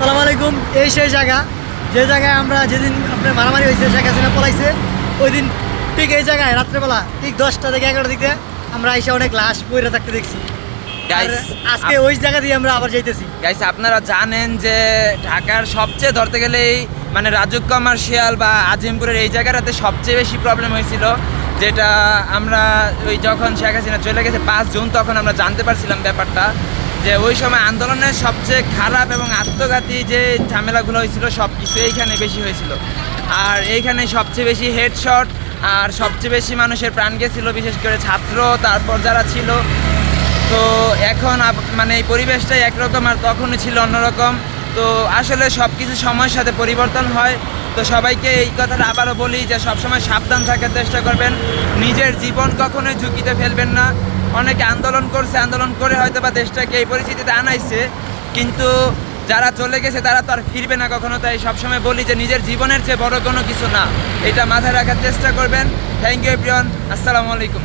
সালাম আলাইকুম। এই সেই জায়গা যে জায়গায় আমরা যেদিন আপনার মারামারি হয়েছে শেখ হাসিনা পলাইছে ওই দিন ঠিক এই জায়গায় রাত্রেবেলা ঠিক দশটা থেকে এগারোটা দিকে আমরা এসে অনেক লাশ পইরা থাকতে দেখছি। আজকে ওই জায়গা দিয়ে আমরা আবার যাইতেছি। গাইস আপনারা জানেন যে ঢাকার সবচেয়ে ধরতে গেলেই মানে রাজুক কমার্শিয়াল বা আজিমপুরের এই জায়গাটাতে সবচেয়ে বেশি প্রবলেম হয়েছিল যেটা আমরা ওই যখন শেখ হাসিনা চলে গেছে পাঁচ জুন তখন আমরা জানতে পারছিলাম ব্যাপারটা। যে ওই সময় আন্দোলনের সবচেয়ে খারাপ এবং আত্মঘাতী যে ঝামেলাগুলো হয়েছিল সব কিছু এইখানে বেশি হয়েছিল। আর এইখানে সবচেয়ে বেশি হেডশট আর সবচেয়ে বেশি মানুষের প্রাণ গেছিল, বিশেষ করে ছাত্র, তারপর যারা ছিল। তো এখন মানে এই পরিবেশটাই একরকম আর তখনই ছিল অন্যরকম। তো আসলে সব কিছু সময়ের সাথে পরিবর্তন হয়। তো সবাইকে এই কথাটা আবারও বলি যে সবসময় সাবধান থাকার চেষ্টা করবেন। নিজের জীবন কখনোই ঝুঁকিতে ফেলবেন না। অনেকে আন্দোলন করছে, আন্দোলন করে হয়তো বা দেশটাকে এই পরিস্থিতিতে আনাইছে। কিন্তু যারা চলে গেছে, তারা তো আর ফিরবে না কখনো। তাই সবসময় বলি যে, নিজের জীবনের চেয়ে বড় কোনো কিছু না। এটা মাথায় রাখার চেষ্টা করবেন। থ্যাংক ইউ এভরিওয়ান আসসালামু আলাইকুম।